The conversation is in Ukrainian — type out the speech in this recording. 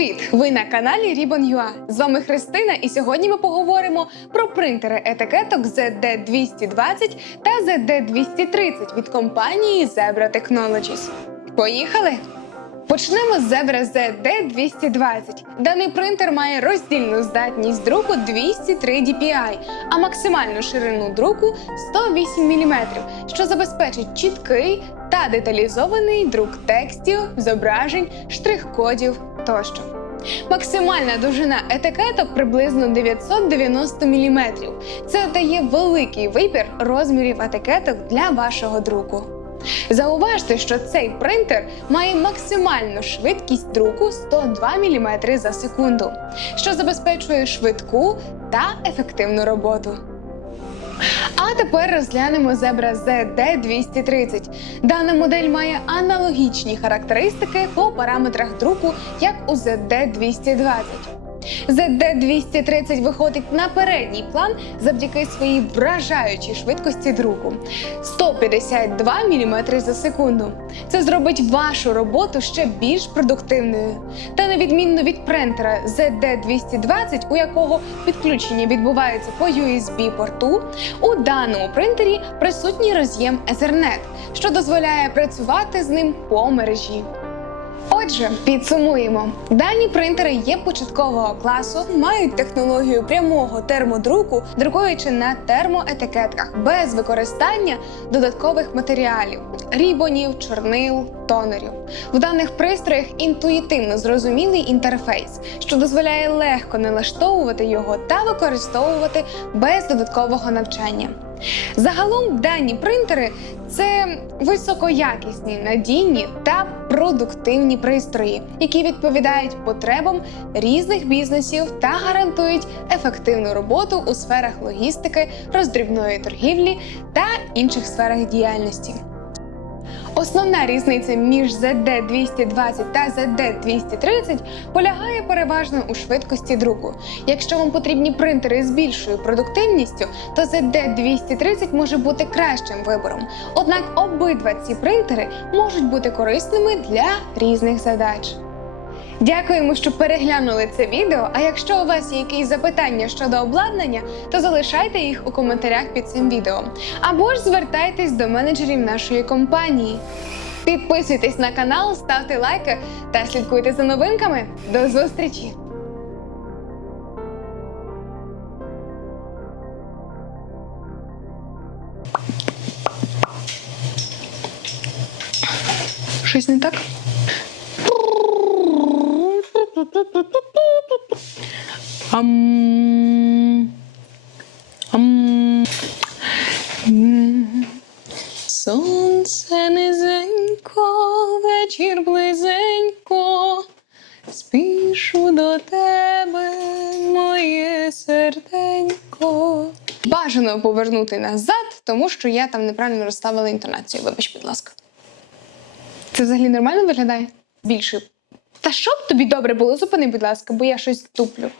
Привіт! Ви на каналі Ribbon.ua. З вами Христина, і сьогодні ми поговоримо про принтери етикеток ZD220 та ZD230 від компанії Zebra Technologies. Поїхали! Почнемо з Zebra ZD220. Даний принтер має роздільну здатність друку 203 DPI, а максимальну ширину друку 108 мм, що забезпечить чіткий та деталізований друк текстів, зображень, штрих-кодів тощо. Максимальна довжина етикеток приблизно 990 мм. Це дає великий вибір розмірів етикеток для вашого друку. Зауважте, що цей принтер має максимальну швидкість друку 102 мм за секунду, що забезпечує швидку та ефективну роботу. А тепер розглянемо Zebra ZD230. Дана модель має аналогічні характеристики по параметрах друку, як у ZD220. ZD230 виходить на передній план завдяки своїй вражаючій швидкості друку 152 мм за секунду. Це зробить вашу роботу ще більш продуктивною. Та на відмінно від принтера ZD220, у якого підключення відбувається по USB-порту, у даному принтері присутній роз'єм Ethernet, що дозволяє працювати з ним по мережі. Отже, підсумуємо. Дані принтери є початкового класу, мають технологію прямого термодруку, друкуючи на термоетикетках без використання додаткових матеріалів рібонів, чорнил, тонерів. В даних пристроях інтуїтивно зрозумілий інтерфейс, що дозволяє легко налаштовувати його та використовувати без додаткового навчання. Загалом дані принтери це високоякісні, надійні та продуктивні пристрої, які відповідають потребам різних бізнесів та гарантують ефективну роботу у сферах логістики, роздрібної торгівлі та інших сферах діяльності. Основна різниця між ZD220 та ZD230 полягає переважно у швидкості друку. Якщо вам потрібні принтери з більшою продуктивністю, то ZD230 може бути кращим вибором. Однак обидва ці принтери можуть бути корисними для різних задач. Дякуємо, що переглянули це відео. А якщо у вас є якісь запитання щодо обладнання, то залишайте їх у коментарях під цим відео. Або ж звертайтесь до менеджерів нашої компанії. Підписуйтесь на канал, ставте лайки та слідкуйте за новинками. До зустрічі! Щось не так? Ам. Ам. Сонце низенько, вечір близенько, спішу до тебе, моє серденько. Бажано повернути назад, тому що я там неправильно розставила інтонацію. Вибач, будь ласка. Це взагалі нормально виглядає? Більше. Та щоб тобі добре було, зупини, будь ласка, бо я щось туплю.